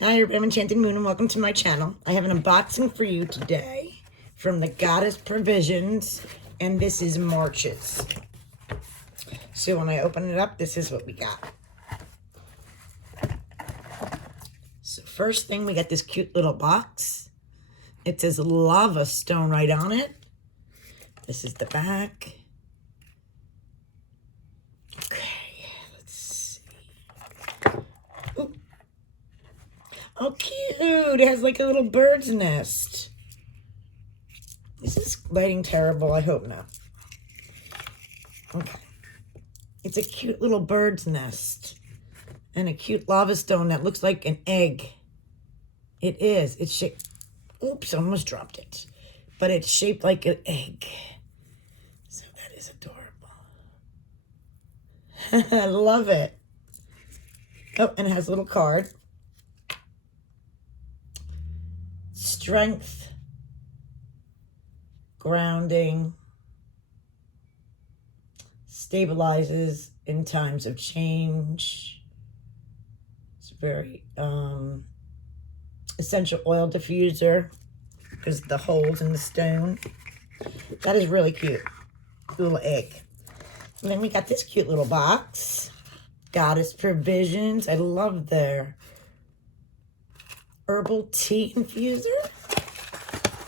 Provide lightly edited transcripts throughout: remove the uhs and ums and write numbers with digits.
Hi, I'm Enchanted Moon, and welcome to my channel. I have an unboxing for you today from the Goddess Provisions, and this is March's. So when I open it up, this is what we got. So first thing, we got this cute little box. It says lava stone right on it. This is the back. Okay, let's see. Ooh. Oh, cute. It has like a little bird's nest. Is this lighting terrible? I hope not. Okay. It's a cute little bird's nest. And a cute lava stone that looks like an egg. It is. It's shaped... Oops, I almost dropped it. But it's shaped like an egg. So that is adorable. I love it. Oh, and it has a little card. Strength. Grounding. Stabilizes in times of change. It's very essential oil diffuser because of the holes in the stone. That is really cute. Little egg. And then we got this cute little box. Goddess Provisions. I love their Herbal Tea infuser.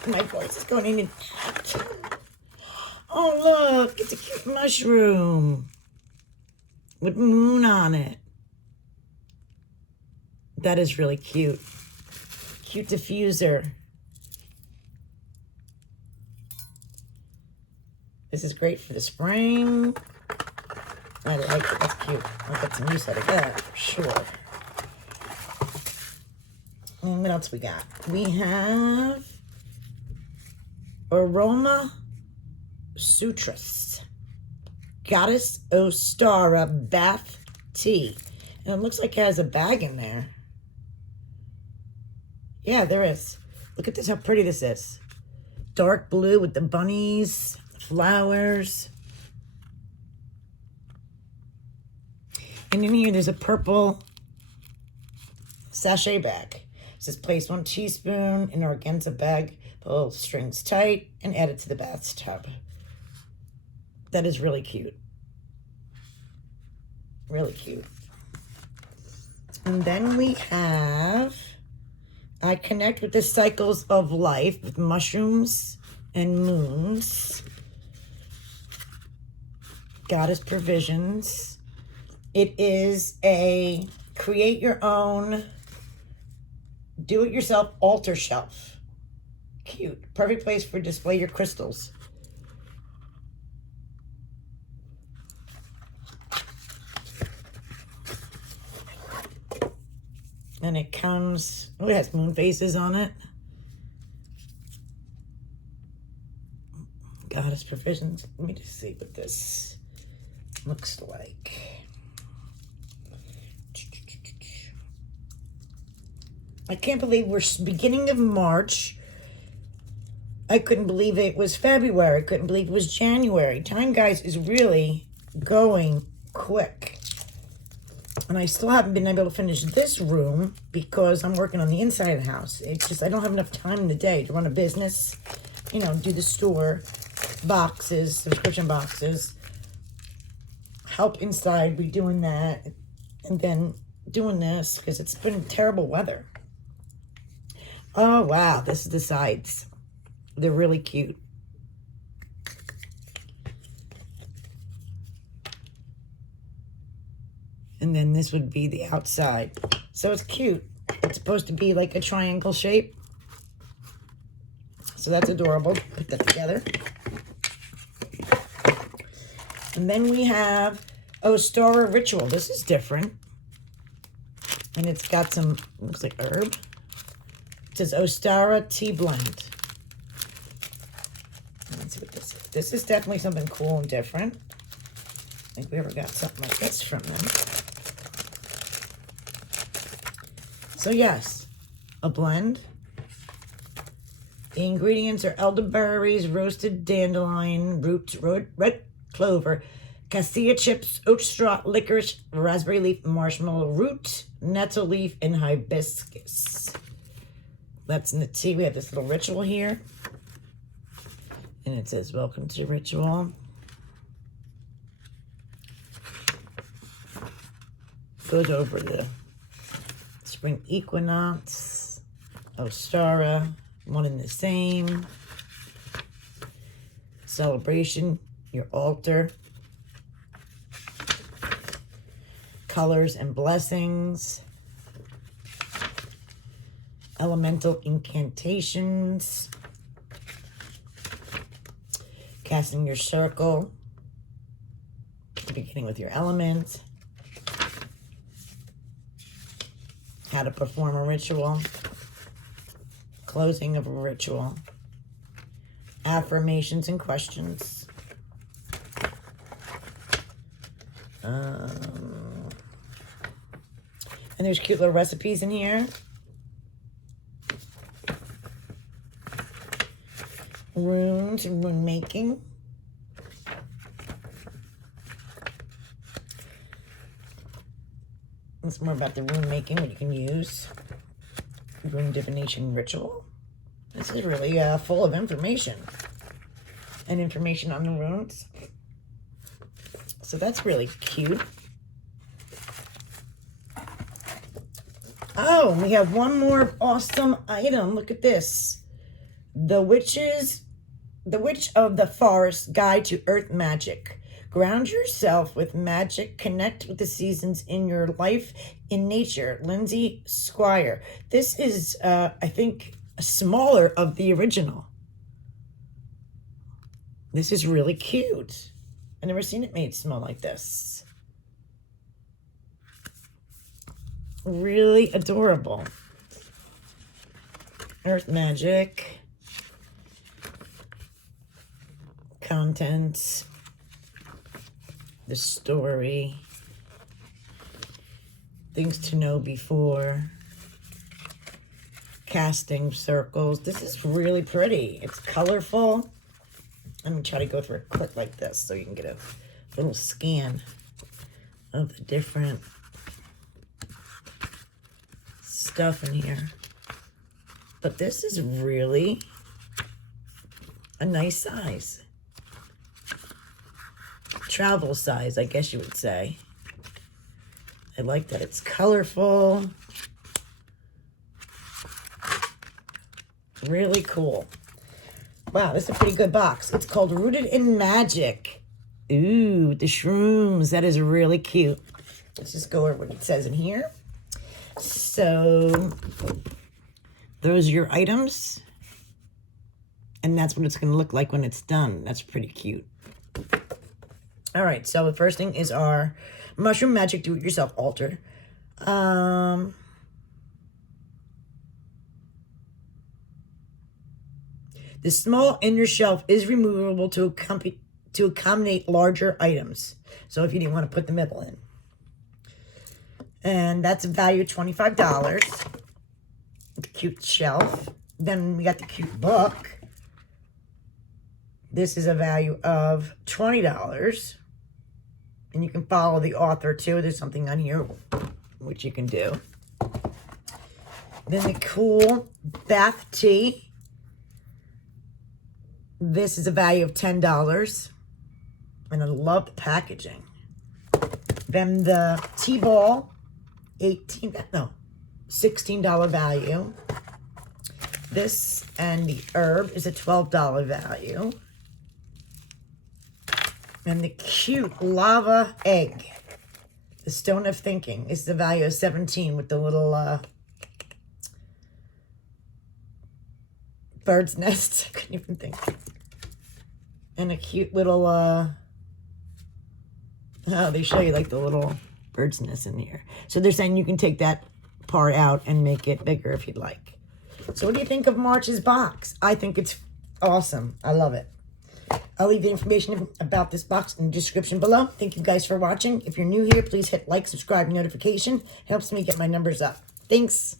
My voice is going in and out. Oh, look. It's a cute mushroom with moon on it. That is really cute. Cute diffuser. This is great for the spring. I like it. That's cute. I'll get some use out of that for sure. And what else we got? We have Aroma Sutras. Goddess Ostora Bath Tea. And it looks like it has a bag in there. Yeah, there is. Look at this, how pretty this is. Dark blue with the bunnies, flowers. And in here, there's a purple sachet bag. It says place 1 teaspoon in an organza bag, pull strings tight, and add it to the bathtub. That is really cute. Really cute. And then we have... I connect with the cycles of life with mushrooms and moons. Goddess Provisions. It is a create your own, do-it-yourself altar shelf. Cute. Perfect place for display your crystals. And it comes, oh, it has moon faces on it. Goddess Provisions. Let me just see what this looks like. I can't believe we're beginning of March. I couldn't believe it was February. I couldn't believe it was January. Time, guys, is really going quick. And I still haven't been able to finish this room because I'm working on the inside of the house. It's just I don't have enough time in the day to run a business, you know, do the store, boxes, subscription boxes, help inside, redoing that, and then doing this because it's been terrible weather. Oh, wow. This is the sides. They're really cute. And then this would be the outside. So it's cute. It's supposed to be like a triangle shape. So that's adorable. Put that together. And then we have Ostora Ritual. This is different. And it's got some, looks like herb. It says Ostora Tea Blend. Let's see what this is. This is definitely something cool and different. I think we ever got something like this from them. So yes, a blend. The ingredients are elderberries, roasted dandelion, roots, red clover, cassia chips, oat straw, licorice, raspberry leaf, marshmallow root, nettle leaf, and hibiscus. That's in the tea. We have this little ritual here. And it says, welcome to Ritual. Goes over the spring equinox, Ostora, one and the same. Celebration, your altar. Colors and blessings. Elemental incantations. Casting your circle. Beginning with your element. How to perform a ritual. Closing of a ritual. Affirmations and questions. And there's cute little recipes in here. Runes and rune making. It's more about the rune making, what you can use. Rune divination ritual. This is really full of information. And information on the runes. So that's really cute. Oh, we have one more awesome item. Look at this. The Witch of the Forest Guide to Earth Magic. Ground yourself with magic. Connect with the seasons in your life in nature. Lindsay Squire. This is, I think, smaller of the original. This is really cute. I've never seen it made small like this. Really adorable. Earth magic. Contents. The story. Things to know before. Casting circles. This is really pretty. It's colorful. Let me try to go through it quick like this so you can get a little scan of the different stuff in here. But this is really a nice size. Travel size, I guess you would say. I like that it's colorful. Really cool. Wow, this is a pretty good box. It's called Rooted in Magic. Ooh, the shrooms. That is really cute. Let's just go over what it says in here. So, those are your items. And that's what it's going to look like when it's done. That's pretty cute. All right, so the first thing is our Mushroom Magic Do-It-Yourself altar. The small inner shelf is removable to accommodate larger items. So if you didn't want to put the middle in. And that's a value of $25. The cute shelf. Then we got the cute book. This is a value of $20. And you can follow the author too. There's something on here which you can do. Then the cool bath tea. This is a value of $10. And I love the packaging. Then the tea ball, $16 value. This and the herb is a $12 value. And the cute lava egg, the stone of thinking, is the value of $17 with the little bird's nest. I couldn't even think. And a cute little, oh, they show you like the little bird's nest in here. So they're saying you can take that part out and make it bigger if you'd like. So what do you think of March's box? I think it's awesome. I love it. I'll leave the information about this box in the description below. Thank you guys for watching. If you're new here, please hit like, subscribe, and notification. It helps me get my numbers up. Thanks.